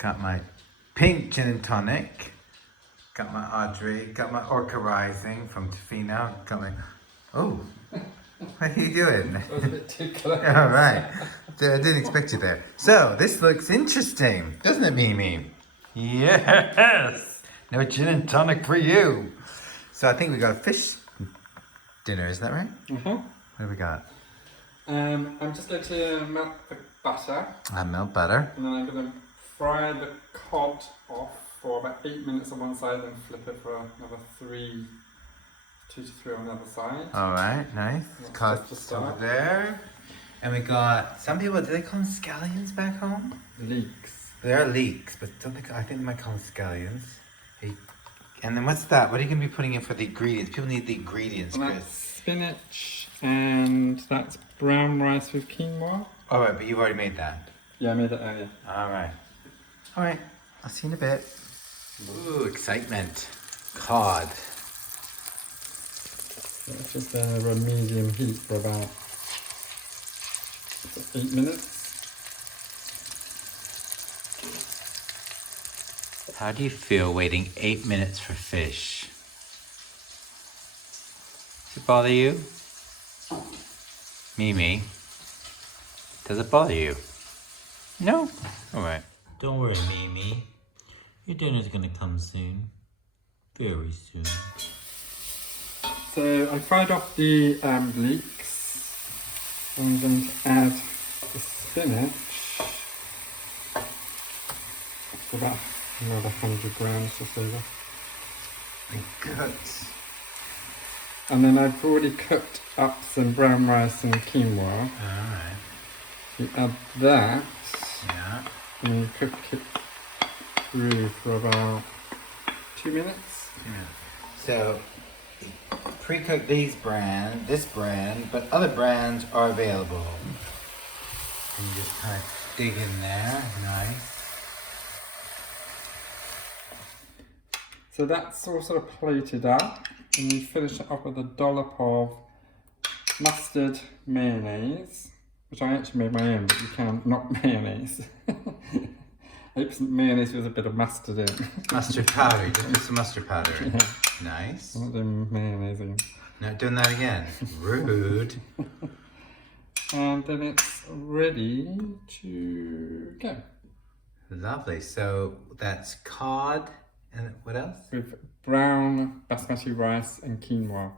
Got my pink gin and tonic. Got my Audrey. Got my Orca Rising from Tofino. Got my... Oh, what are you doing? That was a bit too close. All right. I didn't expect you there. So, this looks interesting, doesn't it, Mimi? Yes! No gin and tonic for you. So, I think we got a fish dinner, is that right? Mm-hmm. What do we got? I'm just going to melt the butter. I melt butter. And then I'm going to fry the cod off for about 8 minutes on one side and flip it for another 2 to 3 on the other side. All right, nice. Cod just over there. And we got, some people, do they call them scallions back home? Leeks. They are leeks, but don't they, I think they might call them scallions. Hey, and then what's that? What are you going to be putting in for the ingredients? People need the ingredients, And Chris. that's spinach, and that's brown rice with quinoa. All right, but you've already made that. Yeah, I made that earlier. All right. All right, I'll see you in a bit. Ooh, excitement. Cod. So it's just over a medium heat for about 8 minutes. How do you feel waiting 8 minutes for fish? Does it bother you? Mimi? Does it bother you? No? Alright. Don't worry, Mimi. Your dinner's gonna come soon. Very soon. So I fried off the leeks. I'm going to add the spinach. It's about another 100 grams or so. Good. And then I've already cooked up some brown rice and quinoa. Alright. You add that. Yeah. And you cook it through for about 2 minutes. Yeah. So, pre-cook this brand, but other brands are available. And you just kind of dig in there, nice. So that's all sort of plated up, and you finish it off with a dollop of mustard mayonnaise, which I actually made my own, but you can, not mayonnaise. Oops, mayonnaise with a bit of mustard in. Mustard powder, just put some mustard powder in. Yeah. Nice. I'm not doing mayonnaise again. Not doing that again. Rude. And then it's ready to go. Lovely. So that's cod and what else? With brown basmati rice and quinoa.